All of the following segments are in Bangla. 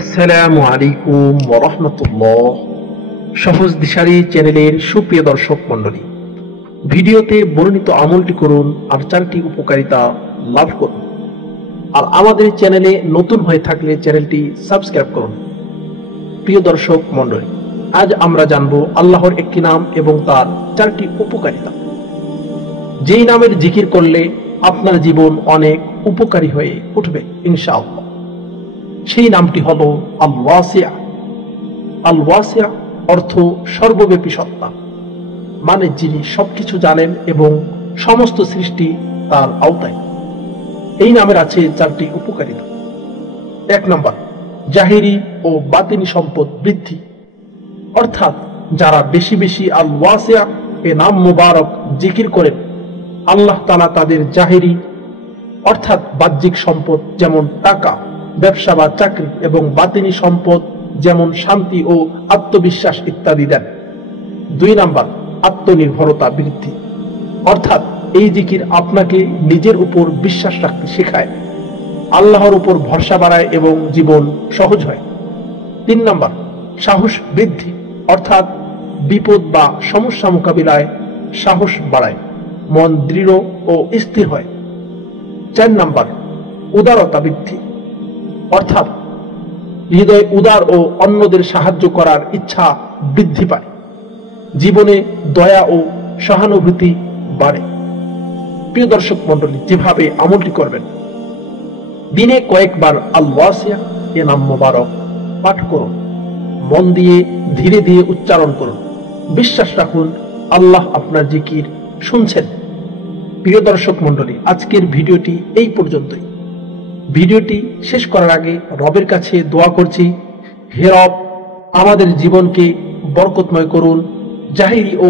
আসসালামু আলাইকুম ওয়া রাহমাতুল্লাহ। সহজ দিশারি চ্যানেলের সুপ্রিয় দর্শক মণ্ডলী, ভিডিওতে বর্ণিত আমলটি করুন আর 4টি উপকারিতা লাভ করুন। আর আমাদের চ্যানেলে নতুন হয়ে থাকলে চ্যানেলটি সাবস্ক্রাইব করুন। প্রিয় দর্শক মণ্ডলী, আজ আমরা জানব আল্লাহর একটি নাম এবং তার 4টি উপকারিতা। যেই নামের জিকির করলে আপনার জীবন অনেক উপকারী হয়ে উঠবে ইনশাআল্লাহ। সেই নামটি হলো আল ওয়াসিয়া। আল ওয়াসিয়া অর্থ সর্বব্যাপী সত্তা, মানে যিনি সবকিছু জানেন এবং সমস্ত সৃষ্টি তার আওতায়। এই নামের আছে 4টি উপকারিতা। 1 নম্বর, জাহিরি ও বাতিনি সম্পদ বৃদ্ধি। অর্থাৎ যারা বেশি বেশি আল ওয়াসিয়া এ নাম মুবারক জিকির করেন, আল্লাহ তাআলা তাদের জাহিরি অর্থাৎ বাহ্যিক সম্পদ যেমন টাকা, ব্যবসা বা চাকরি এবং বাতিনি সম্পদ যেমন শান্তি ও আত্মবিশ্বাস ইত্যাদি দেন। 2 নম্বর, আত্মনির্ভরতা বৃদ্ধি। অর্থাৎ এই জিকির আপনাকে নিজের উপর বিশ্বাস রাখতে শেখায়, আল্লাহর উপর ভরসা বাড়ায় এবং জীবন সহজ হয়। 3 নম্বর, সাহস বৃদ্ধি। অর্থাৎ বিপদ বা সমস্যা মোকাবিলায় সাহস বাড়ায়, মন দৃঢ় ও স্থির হয়। 4 নম্বর, উদারতা বৃদ্ধি। অর্থাৎ হৃদয় উদার ও অন্যদের সাহায্য করার ইচ্ছা বৃদ্ধি পায়, জীবনে দয়া ও সহানুভূতি বাড়ে। প্রিয় দর্শক মণ্ডলী, যেভাবে আমলটি করবেন, দিনে কয়েকবার আল ওয়াসিয়া এ নাম মোবারক পাঠ করুন, মন দিয়ে ধীরে ধীরে উচ্চারণ করুন, বিশ্বাস রাখুন আল্লাহ আপনার জিকির শুনছেন। প্রিয় দর্শক মণ্ডলী, আজকের ভিডিওটি এই পর্যন্তই। ভিডিওটি শেষ করার আগে রবের কাছে দোয়া করছি, হে রব, আমাদের জীবনকে বরকতময় করুন, জাহিরি ও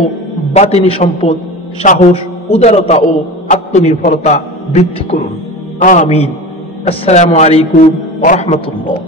বাতিনি সম্পদ, সাহস, উদারতা ও আত্মনির্ভরতা বৃদ্ধি করুন। আমিন। আসসালামু আলাইকুম ওয়া রাহমাতুল্লাহ।